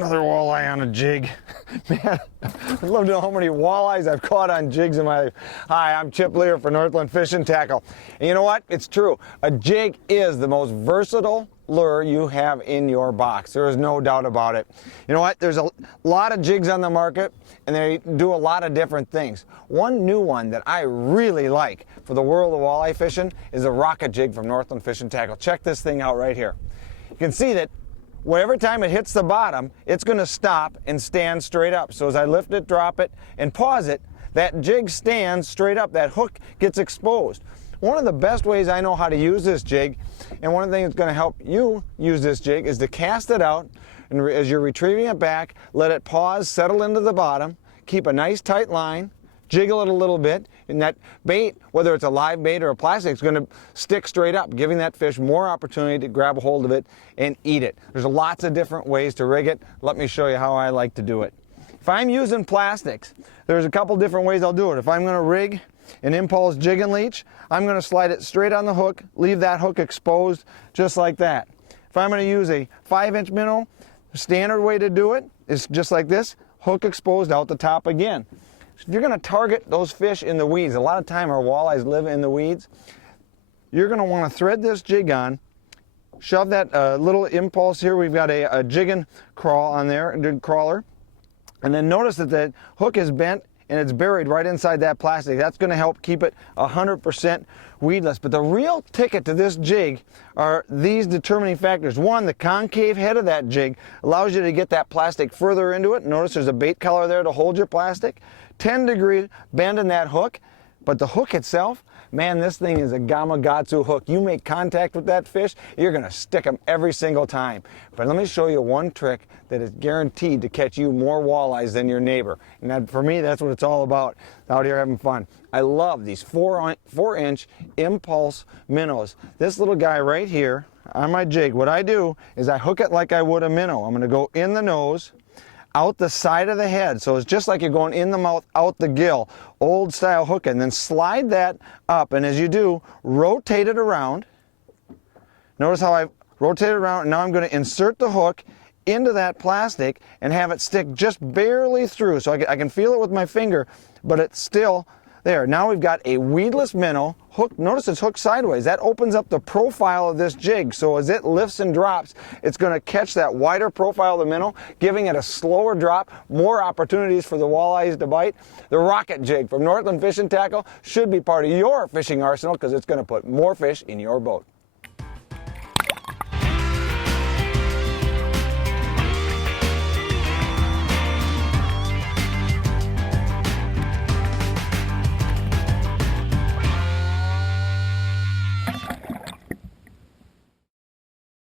Another walleye on a jig. Man, I'd love to know how many walleyes I've caught on jigs in my life. Hi, I'm Chip Lear for Northland Fishing Tackle. And you know what? It's true. A jig is the most versatile lure you have in your box. There is no doubt about it. You know what? There's a lot of jigs on the market and they do a lot of different things. One new one that I really like for the world of walleye fishing is a Rock-It Jig from Northland Fishing Tackle. Check this thing out right here. You can see that whatever time it hits the bottom, it's going to stop and stand straight up. So as I lift it, drop it, and pause it, that jig stands straight up. That hook gets exposed. One of the best ways I know how to use this jig, and one of the things that's going to help you use this jig, is to cast it out, and as you're retrieving it back, let it pause, settle into the bottom, keep a nice tight line, jiggle it a little bit, and that bait, whether it's a live bait or a plastic, is going to stick straight up, giving that fish more opportunity to grab a hold of it and eat it. There's lots of different ways to rig it. Let me show you how I like to do it. If I'm using plastics, there's a couple different ways I'll do it. If I'm going to rig an impulse jig and leech, I'm going to slide it straight on the hook, leave that hook exposed just like that. If I'm going to use a 5-inch minnow, the standard way to do it is just like this, hook exposed out the top again. If you're going to target those fish in the weeds, a lot of time our walleyes live in the weeds, you're going to want to thread this jig on, shove that little impulse here. We've got a jig and crawl on there, a crawler, and then notice that the hook is bent and it's buried right inside that plastic. That's going to help keep it 100% weedless. But the real ticket to this jig are these determining factors. One, the concave head of that jig allows you to get that plastic further into it. Notice there's a bait collar there to hold your plastic. 10-degree bend in that hook, but the hook itself, man, this thing is a Gamakatsu hook. You make contact with that fish, you're going to stick them every single time. But let me show you one trick that is guaranteed to catch you more walleyes than your neighbor. And that, for me, that's what it's all about, out here having fun. I love these 4-inch impulse minnows. This little guy right here on my jig, what I do is I hook it like I would a minnow. I'm going to go in the nose, out the side of the head, so it's just like you're going in the mouth, out the gill, old style hook, and then slide that up, and as you do, rotate it around. Notice how I rotate it around, and now I'm going to insert the hook into that plastic and have it stick just barely through, so I can feel it with my finger, but it's still there. Now we've got a weedless minnow hook. Notice it's hooked sideways. That opens up the profile of this jig, so as it lifts and drops, it's going to catch that wider profile of the minnow, giving it a slower drop, more opportunities for the walleyes to bite. The Rock-It Jig from Northland Fishing Tackle should be part of your fishing arsenal because it's going to put more fish in your boat.